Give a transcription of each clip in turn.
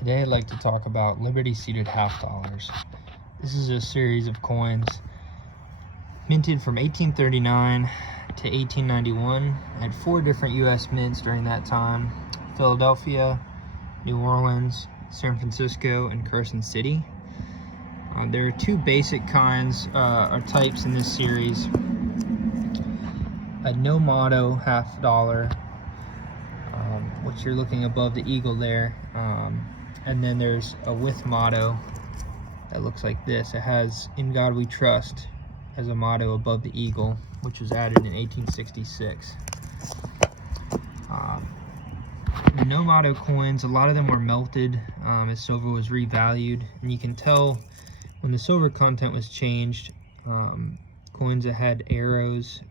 Today I'd like to talk about Liberty seated half dollars. This is a series of coins minted from 1839 to 1891 at 4 different U.S. mints during that time: Philadelphia, New Orleans, San Francisco, and Carson City. There are 2 basic kinds or types in this series: a no motto half dollar, which you're looking above the eagle there, and then there's a with motto that looks like this. It has "In God We Trust" as a motto above the eagle, which was added in 1866. The no motto coins, a lot of them were melted as silver was revalued, and you can tell when the silver content was changed. Coins that had arrows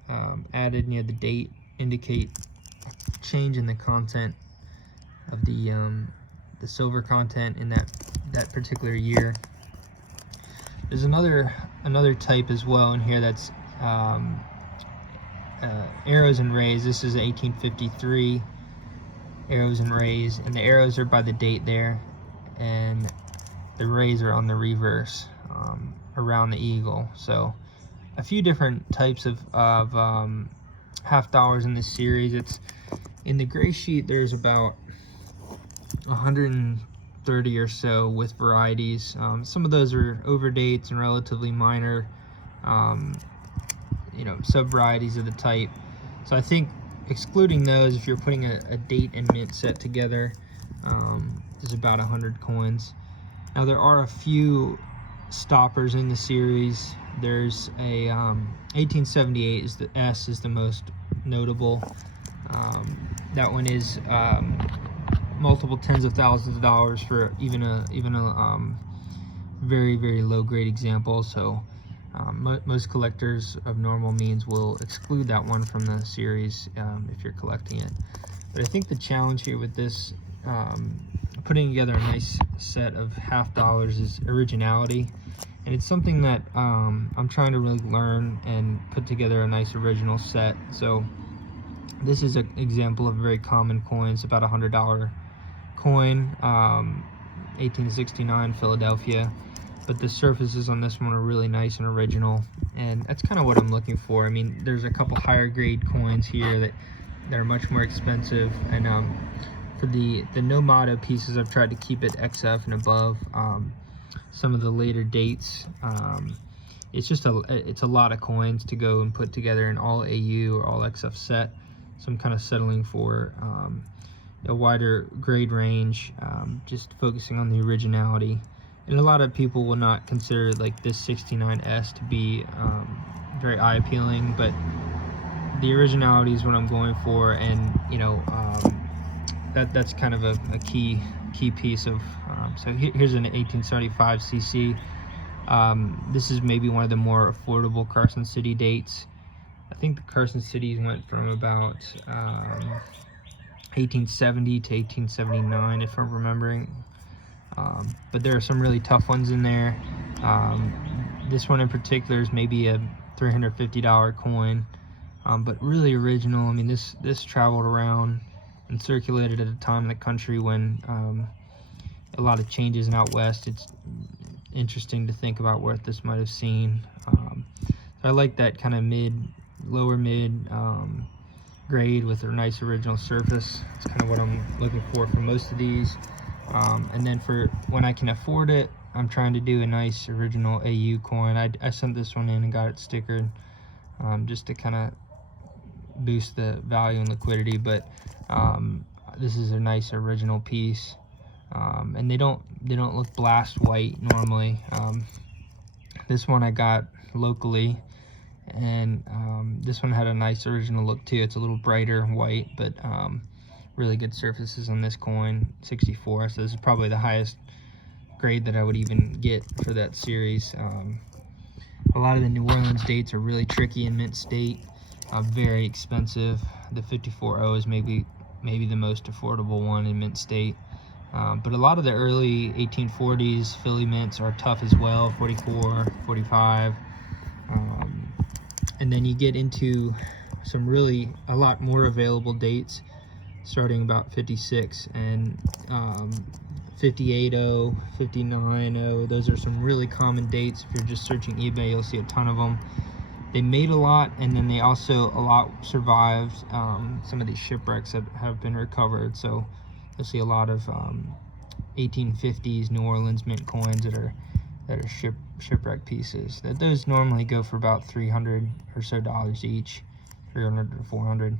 added near the date indicate change in the content of the silver content in that particular year. There's another type as well in here that's arrows and rays. This is 1853 arrows and rays, and the arrows are by the date there, and the rays are on the reverse around the eagle. So a few different types of half dollars in this series. It's in the gray sheet. There's about 130 or so with varieties. Some of those are over dates and relatively minor, sub varieties of the type. So I think excluding those, if you're putting a date and mint set together, there's about 100 coins. Now there are a few stoppers in the series. There's a 1878 is the S is the most notable. That one is multiple tens of thousands of dollars for even a very, very low grade example. So most collectors of normal means will exclude that one from the series if you're collecting it. But I think the challenge here with this, putting together a nice set of half dollars, is originality. And it's something that I'm trying to really learn and put together a nice original set. So this is an example of a very common coin. It's about $100 coin, 1869 Philadelphia. But the surfaces on this one are really nice and original, and that's kind of what I'm looking for. I mean, there's a couple higher grade coins here that are much more expensive, and for the no motto pieces, I've tried to keep it XF and above. Some of the later dates, it's a lot of coins to go and put together an all AU or all XF set. So I'm kind of settling for a wider grade range, just focusing on the originality. And a lot of people will not consider like this 69S to be very eye appealing, but the originality is what I'm going for, and that's kind of a key piece of. So here's an 1875 CC. This is maybe one of the more affordable Carson City dates. I think the Carson Cities went from about 1870 to 1879, if I'm remembering. But there are some really tough ones in there. This one in particular is maybe a $350 coin, but really original. I mean, this traveled around and circulated at a time in the country when a lot of changes out west. It's interesting to think about what this might have seen. So I like that kind of lower mid grade with a nice original surface. It's kind of what I'm looking for most of these. And then for when I can afford it, I'm trying to do a nice original AU coin. I sent this one in and got it stickered, just to kind of boost the value and liquidity. But this is a nice original piece, and they don't look blast white normally. This one I got locally, and this one had a nice original look too. It's a little brighter white, but really good surfaces on this coin. 64, so this is probably the highest grade that I would even get for that series. A lot of the New Orleans dates are really tricky in mint state, very expensive. The 54O is maybe the most affordable one in mint state, but a lot of the early 1840s Philly mints are tough as well, 44, 45, and then you get into a lot more available dates starting about 56, and 58.0, 59.0. Those are some really common dates. If you're just searching eBay, you'll see a ton of them. They made a lot, and then they also a lot survived some of these shipwrecks that have been recovered. So you'll see a lot of 1850s New Orleans mint coins that are shipwreck pieces. Those normally go for about $300 or so each, 300 to 400.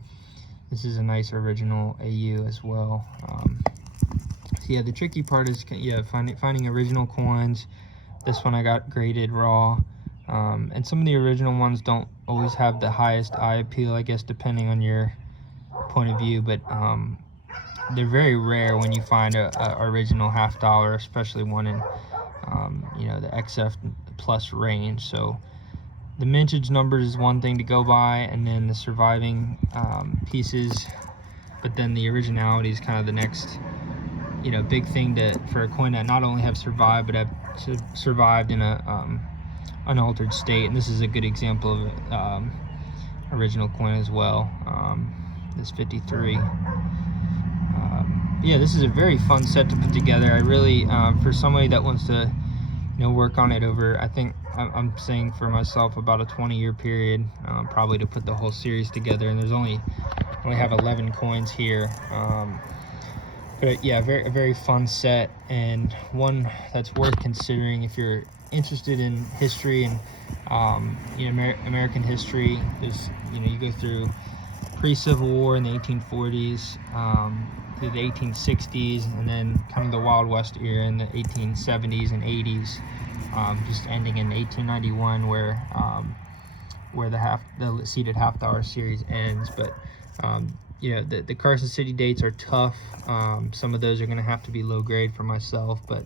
This is a nice original AU as well. So yeah, the tricky part is finding original coins. This one I got graded raw. And some of the original ones don't always have the highest eye appeal, I guess, depending on your point of view, but they're very rare when you find a original $50, especially one in the XF plus range. So the mintage numbers is one thing to go by, and then the surviving pieces, but then the originality is kind of the next big thing for a coin that not only have survived but have survived in a unaltered state. And this is a good example of original coin as well. This 53. Yeah, this is a very fun set to put together. I really, for somebody that wants to work on it over, I think I'm saying for myself about a 20-year period, probably, to put the whole series together. And there's only have 11 coins here. But yeah, a very fun set, and one that's worth considering if you're interested in history and American history. There's you go through pre-Civil War in the 1840s, through the 1860s, and then kind of the Wild West era in the 1870s and 80s, just ending in 1891 where the seated $50 series ends. But the Carson City dates are tough. Some of those are going to have to be low grade for myself, but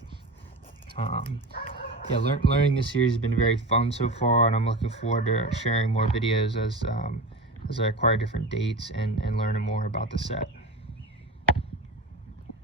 yeah, learning this series has been very fun so far, and I'm looking forward to sharing more videos as I acquire different dates and learning more about the set.